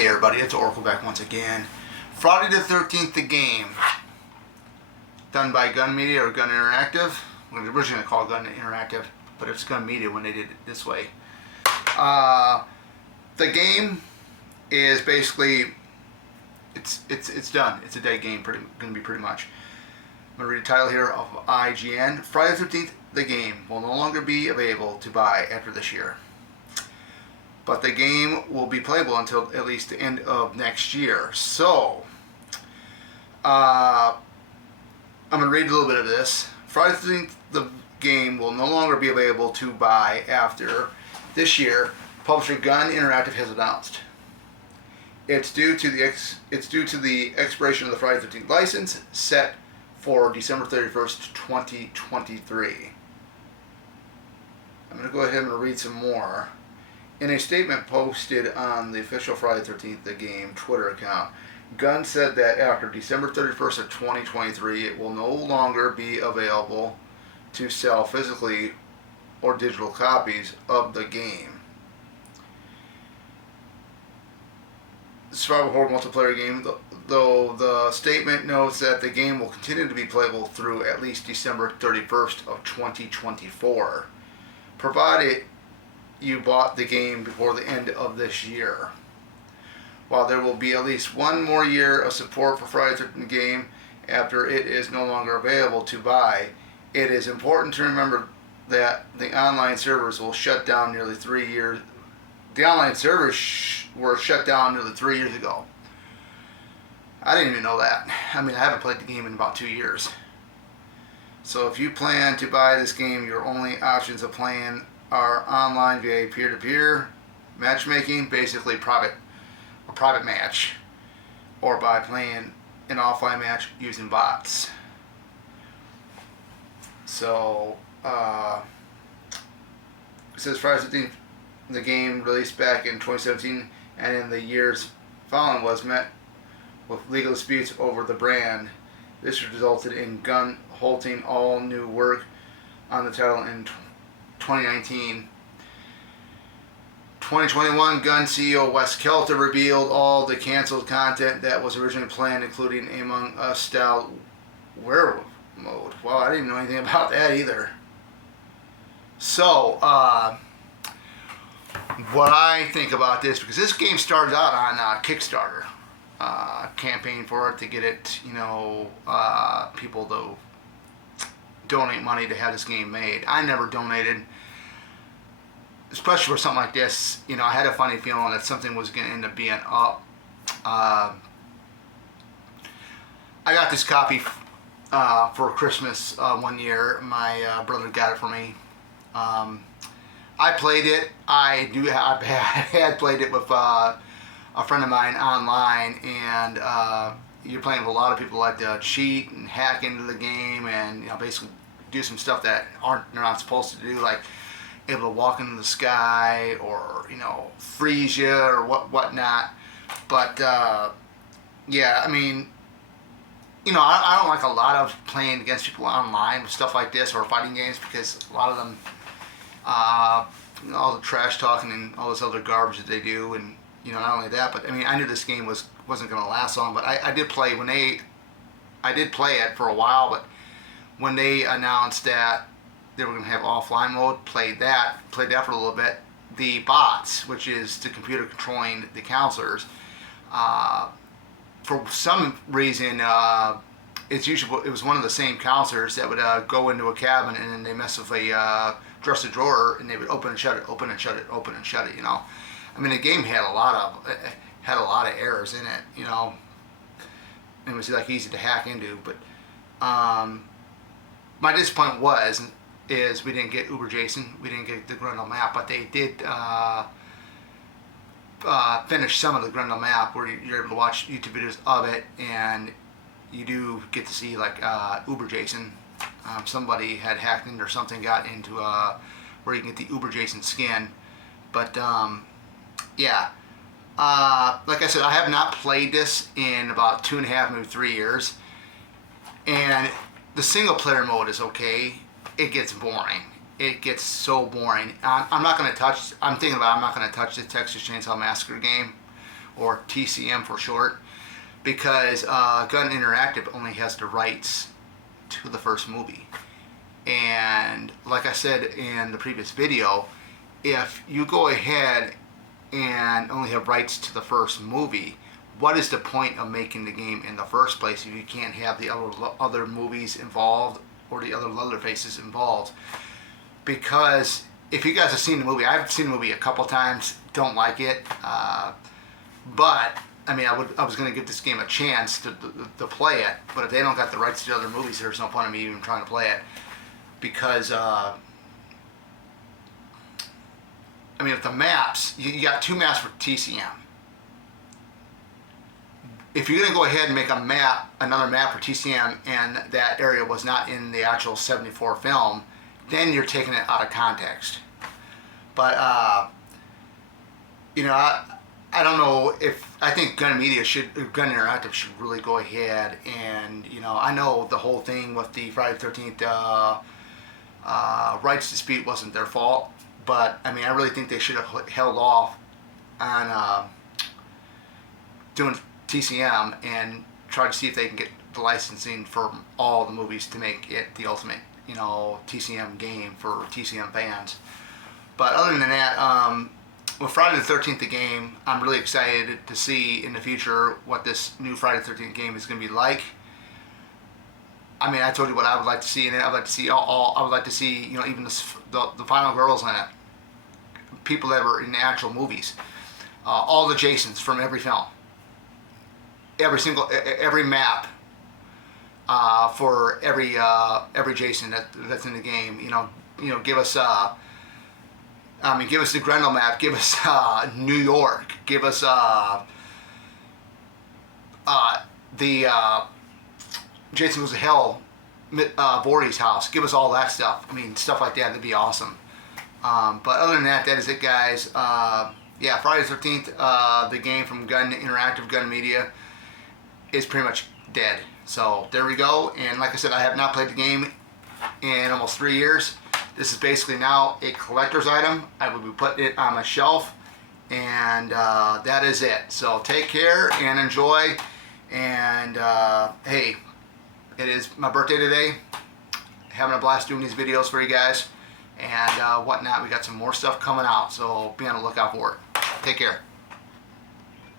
Hey everybody, it's Oracle back once again. Friday the 13th, the game. Done by Gun Media or Gun Interactive. We were originally called Gun Interactive, but it's Gun Media when they did it this way. The game is basically, it's done. It's a dead game, going to be pretty much. I'm going to read the title here of IGN. Friday the 13th, the game will no longer be available to buy after this year. But the game will be playable until at least the end of next year. So, I'm going to read a little bit of this. Friday the 13th, the game will no longer be available to buy after this year, publisher Gun Interactive has announced. It's due to the expiration of the Friday the 13th license, set for December 31st, 2023. I'm going to go ahead and read some more. In a statement posted on the official Friday the 13th the game Twitter account, Gun said that after December 31st of 2023, it will no longer be available to sell physically or digital copies of the game. The survival horror multiplayer game, though the statement notes that the game will continue to be playable through at least December 31st of 2024, provided you bought the game before the end of this year. While there will be at least one more year of support for Friday the 13th game after it is no longer available to buy, it is important to remember that the online servers will shut down nearly 3 years. The online servers were shut down nearly 3 years ago. I didn't even know that. I mean, I haven't played the game in about 2 years. So if you plan to buy this game, your only options of playing are online via peer-to-peer matchmaking, basically a private match, or by playing an offline match using bots. So it says Friday the 13th, the game released back in 2017 and in the years following was met with legal disputes over the brand. This resulted in Gun halting all new work on the title in 2019. 2021, Gun CEO Wes Kelter revealed all the canceled content that was originally planned, including Among Us style werewolf mode. Wow, I didn't even know anything about that either. So, what I think about this, because this game started out on Kickstarter, campaign for it to get it, people to donate money to have this game made. I never donated, especially for something like this. I had a funny feeling that something was going to end up being up. I got this copy for Christmas one year. My brother got it for me. I played it. I had played it with a friend of mine online, and you're playing with a lot of people that like to cheat and hack into the game, and basically do some stuff that they're not supposed to do, like able to walk into the sky or freeze you or whatnot. But yeah, I mean, I don't like a lot of playing against people online with stuff like this or fighting games, because a lot of them, all the trash talking and all this other garbage that they do, and not only that, but I mean, I knew this game wasn't going to last long. But I did play I did play it for a while, but when they announced that they were going to have offline mode, played that for a little bit. The bots, which is the computer controlling the counselors, for some reason, it was one of the same counselors that would go into a cabin, and then they mess with a dresser drawer, and they would open and shut it, open and shut it, open and shut it. I mean, the game had a lot of errors in it. It was like easy to hack into, but my disappointment is we didn't get Uber Jason, we didn't get the Grundle map, but they did finish some of the Grundle map where you're able to watch YouTube videos of it, and you do get to see like Uber Jason. Somebody had hacked into or something, got into where you can get the Uber Jason skin, but yeah. Like I said, I have not played this in about 2.5, maybe 3 years, and the single player mode is okay. It gets boring. It gets so boring. I'm not going to touch. I'm thinking about. I'm not going to touch the Texas Chainsaw Massacre game or TCM for short, because Gun Interactive only has the rights to the first movie. And like I said in the previous video, if you go ahead and only have rights to the first movie, what is the point of making the game in the first place if you can't have the other movies involved or the other Leatherfaces involved? Because if you guys have seen the movie, I've seen the movie a couple times, don't like it, but I mean, I was going to give this game a chance to play it, but if they don't got the rights to the other movies, there's no point in me even trying to play it. Because, I mean, with the maps, you got 2 maps for TCM. If you're going to go ahead and make another map for TCM, and that area was not in the actual 74 film, then you're taking it out of context. But, you know, I don't know if, I think Gun Interactive should really go ahead and, you know, I know the whole thing with the Friday the 13th rights dispute wasn't their fault, but I mean, I really think they should have held off on doing TCM and try to see if they can get the licensing for all the movies to make it the ultimate, you know, TCM game for TCM fans. But other than that, with Friday the 13th the game, I'm really excited to see in the future what this new Friday the 13th game is going to be like. I mean, I told you what I would like to see in it. I would like to see I would like to see, you know, even the final girls in it, people that were in the actual movies, all the Jasons from every film, every map for every Jason that's in the game. You know, give us give us the Grendel map, give us New York, give us the Jason Goes to Hell, Voorhees house. Give us all that stuff. I mean, stuff like that. That'd be awesome. But other than that, that is it, guys. Yeah, Friday the 13th, the game from Gun Interactive, Gun Media, is pretty much dead. So there we go. And like I said, I have not played the game in almost 3 years. This is basically now a collector's item. I will be putting it on my shelf. And that is it. So take care and enjoy. And hey, it is my birthday today. Having a blast doing these videos for you guys and whatnot. We got some more stuff coming out, so be on the lookout for it. Take care.